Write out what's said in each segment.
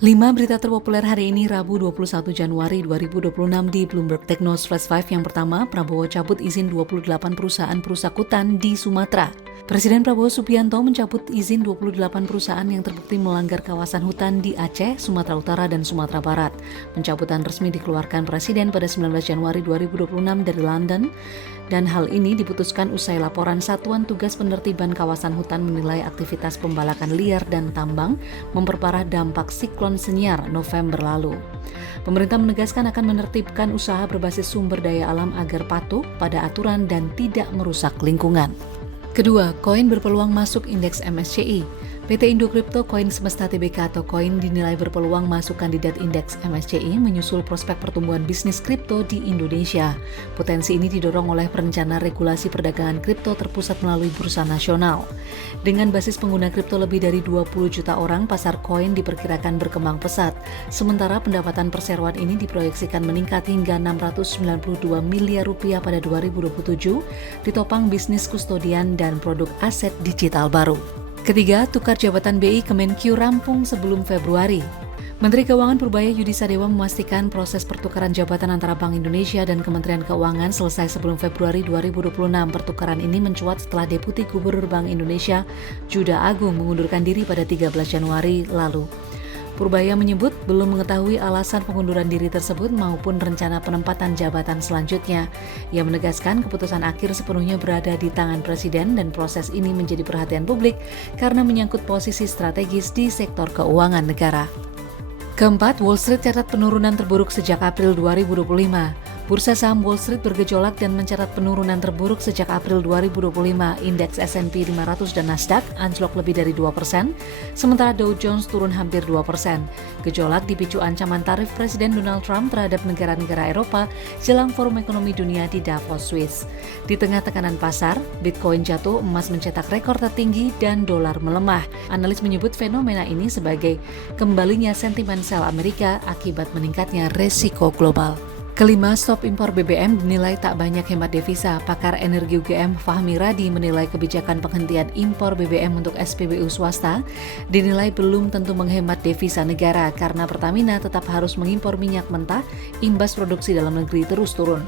5 berita terpopuler hari ini Rabu 21 Januari 2026 di Bloomberg Technos Flash 5. Yang pertama, Prabowo cabut izin 28 perusahaan perusak hutan di Sumatera. Presiden Prabowo Subianto mencabut izin 28 perusahaan yang terbukti melanggar kawasan hutan di Aceh, Sumatera Utara, dan Sumatera Barat. Pencabutan resmi dikeluarkan Presiden pada 19 Januari 2026 dari London, dan hal ini diputuskan usai laporan Satuan Tugas Penertiban Kawasan Hutan menilai aktivitas pembalakan liar dan tambang memperparah dampak siklon Senyar November lalu. Pemerintah menegaskan akan menertibkan usaha berbasis sumber daya alam agar patuh pada aturan dan tidak merusak lingkungan. Kedua, koin berpeluang masuk indeks MSCI. PT Indo Crypto Koin Semesta Tbk atau Koin dinilai berpeluang masuk kandidat indeks MSCI menyusul prospek pertumbuhan bisnis kripto di Indonesia. Potensi ini didorong oleh perencana regulasi perdagangan kripto terpusat melalui bursa nasional. Dengan basis pengguna kripto lebih dari 20 juta orang, pasar koin diperkirakan berkembang pesat. Sementara pendapatan perseroan ini diproyeksikan meningkat hingga 692 miliar rupiah pada 2027, ditopang bisnis kustodian dan produk aset digital baru. Ketiga, tukar jabatan BI Kemenkyu rampung sebelum Februari. Menteri Keuangan Purbaya Yudi Sadewa memastikan proses pertukaran jabatan antara Bank Indonesia dan Kementerian Keuangan selesai sebelum Februari 2026. Pertukaran ini mencuat setelah Deputi Gubernur Bank Indonesia Juda Agung mengundurkan diri pada 13 Januari lalu. Purbaya menyebut belum mengetahui alasan pengunduran diri tersebut maupun rencana penempatan jabatan selanjutnya. Ia menegaskan keputusan akhir sepenuhnya berada di tangan Presiden dan proses ini menjadi perhatian publik karena menyangkut posisi strategis di sektor keuangan negara. Keempat, Wall Street catat penurunan terburuk sejak April 2025. Bursa saham Wall Street bergejolak dan mencatat penurunan terburuk sejak April 2025. Indeks S&P 500 dan Nasdaq anjlok lebih dari 2%, sementara Dow Jones turun hampir 2%. Gejolak dipicu ancaman tarif Presiden Donald Trump terhadap negara-negara Eropa jelang Forum Ekonomi Dunia di Davos, Swiss. Di tengah tekanan pasar, Bitcoin jatuh, emas mencetak rekor tertinggi, dan dolar melemah. Analis menyebut fenomena ini sebagai kembalinya sentimen sell Amerika akibat meningkatnya resiko global. Kelima, stop impor BBM dinilai tak banyak hemat devisa. Pakar energi UGM Fahmi Radi menilai kebijakan penghentian impor BBM untuk SPBU swasta dinilai belum tentu menghemat devisa negara karena Pertamina tetap harus mengimpor minyak mentah, imbas produksi dalam negeri terus turun.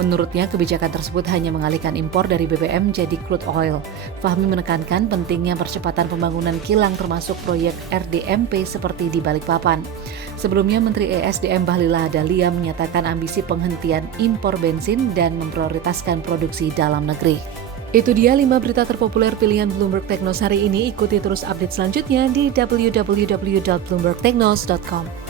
Menurutnya, kebijakan tersebut hanya mengalihkan impor dari BBM jadi crude oil. Fahmi menekankan pentingnya percepatan pembangunan kilang termasuk proyek RDMP seperti di Balikpapan. Sebelumnya, Menteri ESDM Bahlil Lahadalia menyatakan ambisi penghentian impor bensin dan memprioritaskan produksi dalam negeri. Itu dia 5 berita terpopuler pilihan Bloomberg Technos hari ini. Ikuti terus update selanjutnya di www.bloombergtechnos.com.